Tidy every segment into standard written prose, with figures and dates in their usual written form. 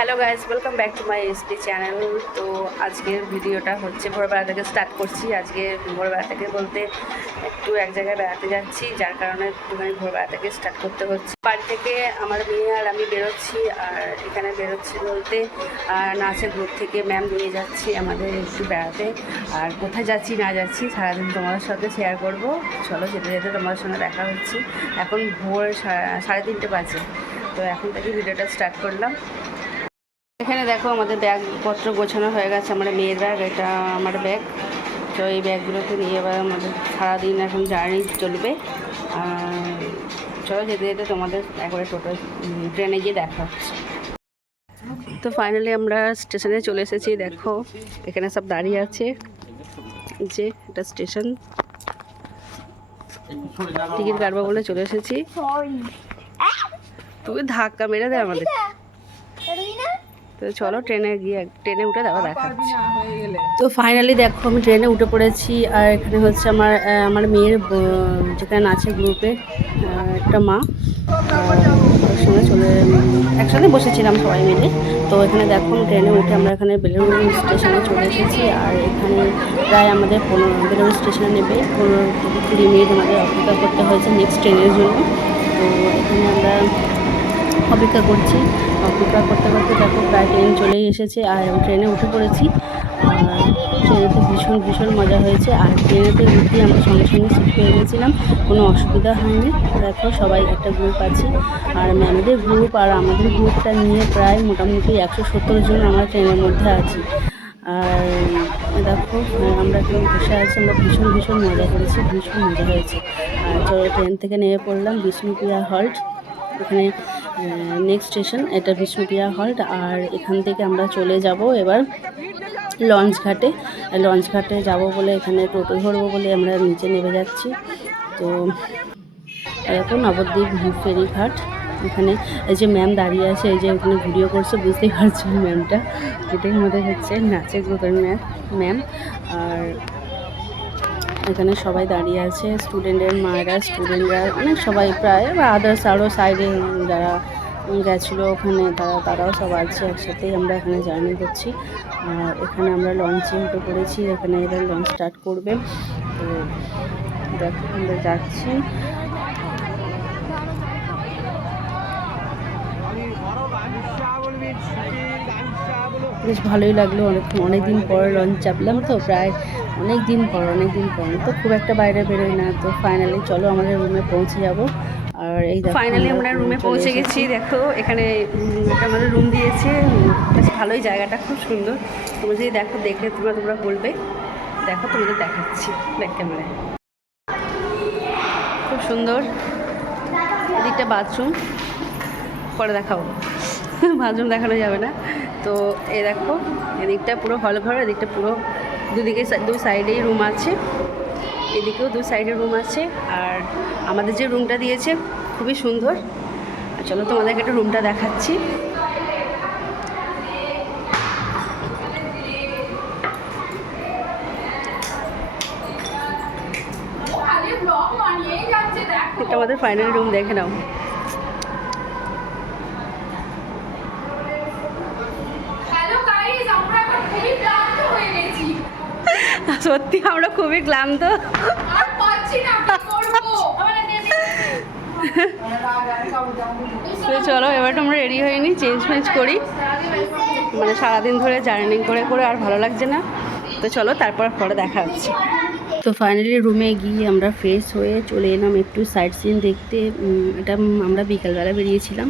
Hello guys, welcome back to my SP channel. তো আজকের ভিডিওটা হচ্ছে ভোরবেলা থেকে স্টার্ট করছি। আজকে ভোরবেলা থেকে বলতে একটু এক জায়গায় বেড়াতে যাচ্ছি, যার কারণে একটুখানি ভোরবেলা থেকে স্টার্ট করতে হচ্ছে। বাড়ি থেকে আমার মেয়ে আর আমি বেরোচ্ছি, আর এখানে বেরোচ্ছি বলতে নাচের গ্রুপ থেকে ম্যাম নিয়ে যাচ্ছি আমাদের একটু বেড়াতে। আর কোথায় যাচ্ছি না যাচ্ছি সারাদিন তোমাদের সাথে শেয়ার করব। চলো যেতে যেতে তোমাদের সঙ্গে দেখা হচ্ছে। এখন ভোর 3:30 বাজে, তো এখন থেকে ভিডিওটা স্টার্ট করলাম। এখানে দেখো আমাদের ব্যাগপত্র গোছানো হয়ে গেছে। আমার মেয়ের ব্যাগ, এটা আমার ব্যাগ। তো এই ব্যাগগুলোকে নিয়ে এবার আমাদের সারাদিন এখন জার্নি চলবে। চলো যেতে যেতে তোমাদের একবারে টোটো ট্রেনে গিয়ে দেখা হচ্ছে। তো ফাইনালি আমরা স্টেশনে চলে এসেছি। দেখো এখানে সব দাঁড়িয়ে আছে, যে এটা স্টেশন। টিকিট কাটবো বলে চলে এসেছি। তুমি ধাক্কা মেরে দেয় আমাদের। তো চলো ট্রেনে উঠে দেখা হচ্ছে। তো ফাইনালি দেখো আমি ট্রেনে উঠে পড়েছি। আর এখানে হচ্ছে আমার মেয়ের যেখানে নাচের গ্রুপে একটা মা, ওর সঙ্গে একসাথে বসেছিলাম সবাই মিলে। তো এখানে দেখো ট্রেনে উঠে আমরা এখানে বেলুড় স্টেশনে চলে এসেছি। আর এখানে প্রায় আমাদের বেলুড় স্টেশনে নেবে 15-20 মিনিট আমাদের অপেক্ষা করতে হয়েছে নেক্সট ট্রেনের জন্য। তো এখানে আমরা অপেক্ষা করছি। অপেক্ষা করতে করতে দেখো প্রায় ট্রেন চলেই এসেছে। আর ট্রেনে উঠে পড়েছি। আর ট্রেনেতে ভীষণ মজা হয়েছে। আর ট্রেনেতে উঠে আমরা সঙ্গে সঙ্গে সিট পেয়ে গেছিলাম, কোনো অসুবিধা হয়নি। দেখো সবাই একটা গ্রুপ আছে, আর ম্যামেদের গ্রুপ আর আমাদের গ্রুপটা নিয়ে প্রায় মোটামুটি 170 জন আমরা ট্রেনের মধ্যে আছি। আর দেখো আমরা এখানে বসে আছি, আমরা ভীষণ মজা করেছি, ভীষণ মজা হয়েছে। আর চলো ট্রেন থেকে নেমে পড়লাম বিষ্ণুপ্রিয়া হল্ট। এখানে নেক্সট স্টেশন এটা বিষ্ণুপ্রিয়া হল্ট। আর এখান থেকে আমরা চলে যাব এবার লঞ্চ ঘাটে যাব বলে এখানে টোটো ধরবো বলে আমরা নিচে নেমে যাচ্ছি। তো এখন নবদ্বীপ ফেরিঘাট। এখানে এই যে ম্যাম দাঁড়িয়ে আছে, এই যে ওখানে ভিডিও করছে, বুঝতেই পারছো ম্যামটা। এটাই আমাদের হচ্ছে নাচের গ্রুপের ম্যাম। আর এখানে সবাই দাঁড়িয়ে আছে, স্টুডেন্টের মায়েরা, স্টুডেন্টরা, অনেক সবাই প্রায়, আদার্স আরও সাইডে যারা গেছিলো ওখানে তারাও সব আছে একসাথেই। আমরা এখানে জার্নি করছি। আর এখানে আমরা লঞ্চে উঠে পড়েছি। এখানে এবার লঞ্চ স্টার্ট করবে। তো দেখো আমরা যাচ্ছি। বেশ ভালোই লাগলো, অনেক দিন পর লঞ্চ চাপলাম। তো প্রায় অনেক দিন পর তো খুব একটা বাইরে বেরোই না। তো ফাইনালি চলো আমাদের রুমে পৌঁছে যাব। আর এই ফাইনালি আমরা রুমে পৌঁছে গেছি। দেখো এখানে আমাদের রুম দিয়েছে, বেশ ভালোই, জায়গাটা খুব সুন্দর। তোমরা যদি দেখে তোমরা বলবে। দেখো তোমাদের দেখাচ্ছি ব্যাক ক্যামেরায়, খুব সুন্দর। এদিকটা বাথরুম, পরে দেখাবো। বাথরুম দেখানো যাবে না। তো এই দেখো এদিকটা পুরো হল ঘর, এদিকটা পুরো দুই সাইডেই রুম আছে, এদিকেও 2 সাইডে রুম আছে। আর আমাদের যে রুমটা দিয়েছে খুবই সুন্দর। চলো তোমাদেরকে একটু রুমটা দেখাচ্ছি। এটা আমাদের ফাইনাল রুম, দেখে নাও। সত্যি আমরা খুবই ক্লান্ত। চলো এবার আমরা রেডি হয়ে নিই, চেঞ্জ করি। মানে সারাদিন ধরে জার্নি করে আর ভালো লাগছে না। তো চলো তারপর পরে দেখা হচ্ছে। তো ফাইনালি রুমে গিয়ে আমরা ফ্রেশ হয়ে চলে এলাম একটু সাইট সিন দেখতে। এটা আমরা বিকালবেলা বেরিয়েছিলাম।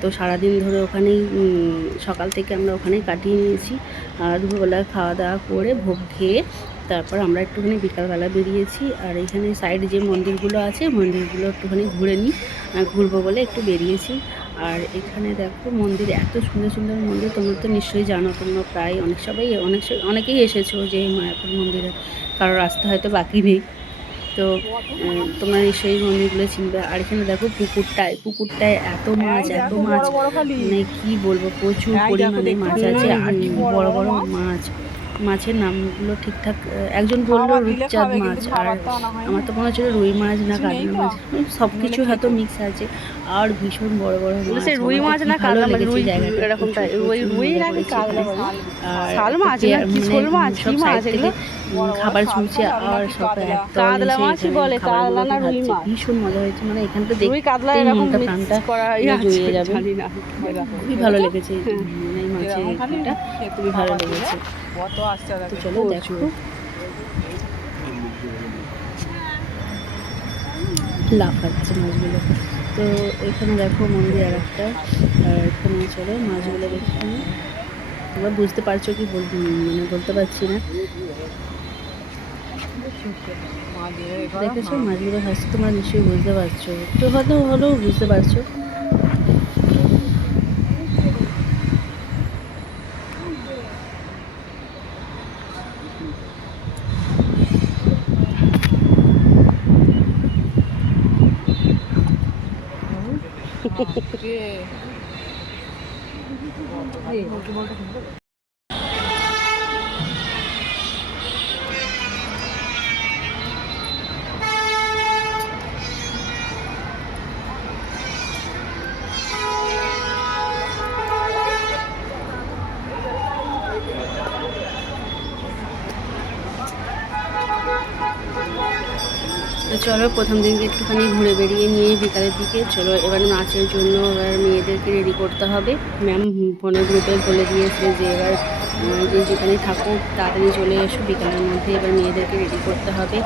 তো সারাদিন ধরে ওখানেই সকাল থেকে আমরা ওখানেই কাটিয়ে নিয়েছি। আর দুপুরবেলা খাওয়া দাওয়া করে ভোগ খেয়ে তারপর আমরা একটুখানি বিকালবেলা বেরিয়েছি। আর এখানে সাইডে যে মন্দিরগুলো আছে মন্দিরগুলো একটুখানি ঘুরবো বলে একটু বেরিয়েছি। আর এখানে দেখো মন্দির, এত সুন্দর মন্দির। তোমরা তো নিশ্চয়ই জানো, তোমরা প্রায় অনেকেই এসেছো যে মায়াপুর মন্দিরে, কারোর রাস্তা হয়তো বাকি নেই। তো তোমরা নিশ্চয়ই মন্দিরগুলো চিনবে। আর এখানে দেখো পুকুরটায় এত মাছ, মানে কি বলবো, প্রচুর পরিমাণে মাছ আছে। আর বড় মাছ, মাছের নামগুলো ঠিকঠাক একজন বললো রূপচাঁদ মাছ, আর আমার তো মনে হচ্ছিল রুই মাছ না কাতলা মাছ, সব কিছু হয়তো মিক্স আছে। আর ভীষণ বড় বড় মাছ, রুই মাছ না কাতলা মাছ, রুই এরকম রুই নাকি কাতলা মাছ, শোল মাছ, সব সাইড থেকে খাবার ছুঁচে আর সব কাতলা মাছ বলে, কাতলা না রুই মাছ। ভীষণ মজা হয়েছে, মানে এখান তো দেখতেই মনটা প্রাণটা জুড়িয়ে যাবে। খুবই ভালো লেগেছে এই মাছের এটা, খুবই ভালো লেগেছে। তো চলো দেখো, লাফাচ্ছে মাছগুলো। তো এখানে দেখো মন্দির আর একটা, আর এখানে চলো মাছগুলো দেখে তোমরা বুঝতে পারছো কি মানে বলতে পারছি না। দেখেছো মাছগুলো ভাসছে, তোমরা নিশ্চয়ই বুঝতে পারছো, তো হয়তো হলেও বুঝতে পারছো। তো চলো প্রথম দিনকে একটুখানি ঘুরে বেরিয়ে নিয়ে বিকালের দিকে চলো এবার নাচের জন্য এবার মেয়েদেরকে রেডি করতে হবে। ম্যাম ফোনের গ্রুপে বলে দিয়েছে যে এবার যে যেখানে থাকো তাড়াতাড়ি চলে এসো, বিকালের মধ্যে এবার মেয়েদেরকে রেডি করতে হবে,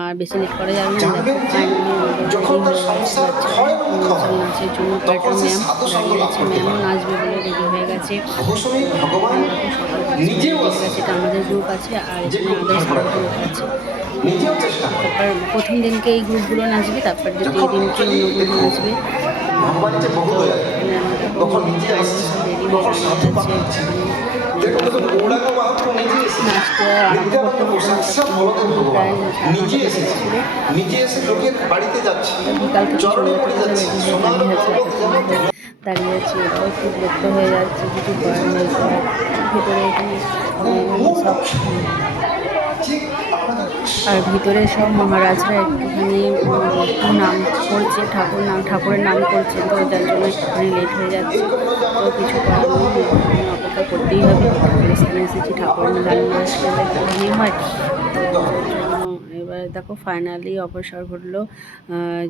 আর বেশি লেট করা যাবে না। দেখো নাচের জন্য কয়েকটা ম্যাম দাঁড়িয়ে আছে, ম্যামও নাচবে বলে রেডি হয়ে গেছে। এটা আমাদের গ্রুপ আছে, আর এখানে আদার্স গ্রুপ আছে। তারপর প্রথম দিনকে এই গ্রুপগুলো নাচবে, তারপর দ্বিতীয় দিনকে অন্য গ্রুপ নাচবে। নাচতে আরম্ভ করতে বিকাল থেকে শুরু দাঁড়িয়ে আছি, এটাও খুব বিরক্ত হয়ে যাচ্ছে, কিছু করার নেই। ভেতরে সব আর ভিতরে সব মহারাজরা একটুখানি নাম করছে, ঠাকুরের নাম করছে, তো যার জন্য একটুখানি লেট হয়ে যাচ্ছে। তো কিছু করার নেই, অপেক্ষা করতেই হবে। স্থানে এসেছি, ঠাকুরের গান একটুখানি হয়। তো এবার দেখো ফাইনালি অবসর ঘটলো,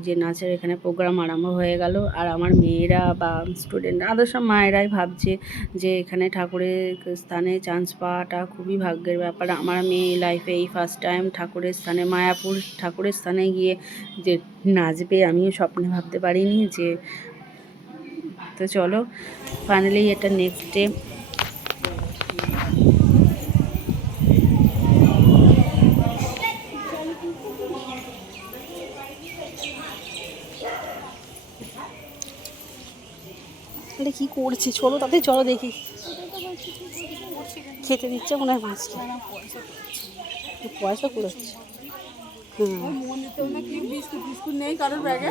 যে নাচের এখানে প্রোগ্রাম আরম্ভ হয়ে গেল। আর আমার মেয়েরা বা স্টুডেন্টরা আদৌ সব মায়েরাই ভাবছে যে এখানে ঠাকুরের স্থানে চান্স পাওয়াটা খুবই ভাগ্যের ব্যাপার। আমার মেয়ে লাইফে এই ফার্স্ট টাইম ঠাকুরের স্থানে, মায়াপুর ঠাকুরের স্থানে গিয়ে যে নাচবে, আমিও স্বপ্নে ভাবতে পারিনি যে। তো চলো ফাইনালি এটা নেক্সট ডে। কি করছে চলো তাতে, চলো দেখি। খেতে দিচ্ছে মনে হয় মাছকে, পয়সা কুড়াচ্ছে। বিস্কুট নেই কারোর ব্যাগে,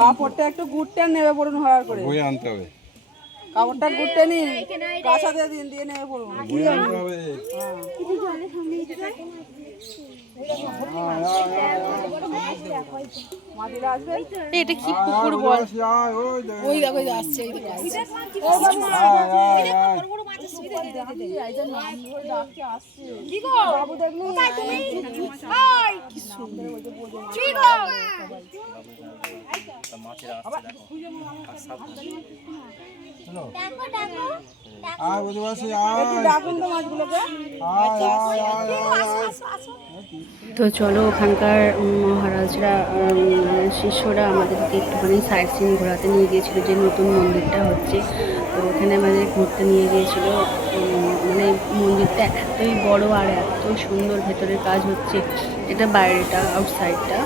কাপড়টা একটু গুড়টা নেবে পড়ুন হওয়ার করে আনতে হবে। কাপড়টা গুড়তে নি কাঁচাতে দিয়ে নেবে পড়ুন। এটা কি পুকুর বল, ওই দেখো আসছে, বাবু দেখলি কি সুন্দর। তো চলো ওখানকার মহারাজরা শিষ্যরা আমাদেরকে একটুখানি সাইট সিন ঘোরাতে নিয়ে গিয়েছিল, যে নতুন মন্দিরটা হচ্ছে। তো ওখানে আমাদের ঘুরতে নিয়ে গিয়েছিল। মানে মন্দিরটা এতই বড় আর এত সুন্দর, ভেতরের কাজ হচ্ছে, এটা বাইরেটা আউটসাইডটা।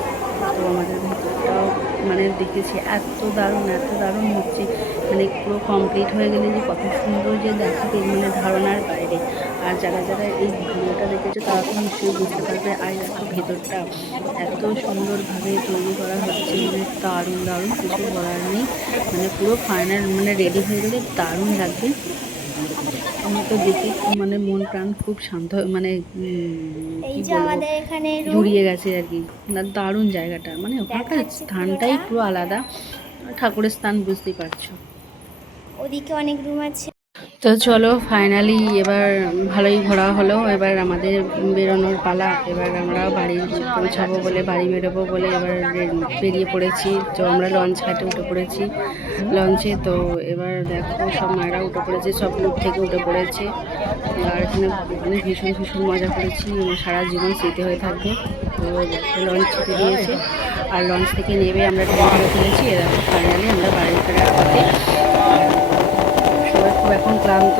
তো আমাদের ভেতরটাও মানে দেখেছি এত দারুণ হচ্ছে, মানে পুরো কমপ্লিট হয়ে গেলে যে কত সুন্দর যে দেখাতে, মানে ধারণার বাইরে। আর আর যারা যারা এই ভিডিওটা দেখেছো তারা তো নিশ্চয়ই বুঝতে পারবে। আর দেখো ভেতরটা এত সুন্দরভাবে তৈরি করা হচ্ছে, মানে দারুণ দারুণ, কিছু বলার নেই। মানে পুরো ফাইনাল মানে রেডি হয়ে গেলে দারুণ লাগবে। আমার তো দেখে মানে মন প্রাণ খুব শান্ত মানে কি বলবো, জুড়িয়ে গেছে আর কি। দারুণ জায়গাটা, মানে ওখানকার স্থানটাই পুরো আলাদা, ঠাকুরের স্থান বুঝতেই পারছো। ওদিকে অনেক রুম আছে। তো চলো ফাইনালি এবার ভালোই ঘোরা হলো, এবার আমাদের বেরোনোর পালা। এবার আমরা বাড়ি পৌঁছাবো বলে, বাড়ি বেরোবো বলে এবার বেরিয়ে পড়েছি। তো আমরা লঞ্চ ঘাটে উঠে পড়েছি, লঞ্চে। তো এবার দেখো সব মায়েরা উঠে পড়েছে, সব গ্রুপ থেকে উঠে পড়েছে। আর এখানে মানে ভীষণ ভীষণ মজা করেছি, সারা জীবন স্মৃতি হয়ে থাকবে। তো লঞ্চ ছেড়ে দিয়েছে, আর লঞ্চ থেকে নেমে আমরা ট্রেন ধরে ফেলেছি। এরকম ফাইনালি আমরা বাড়ি ফেরার পথে। সবাই খুব এখন ক্লান্ত।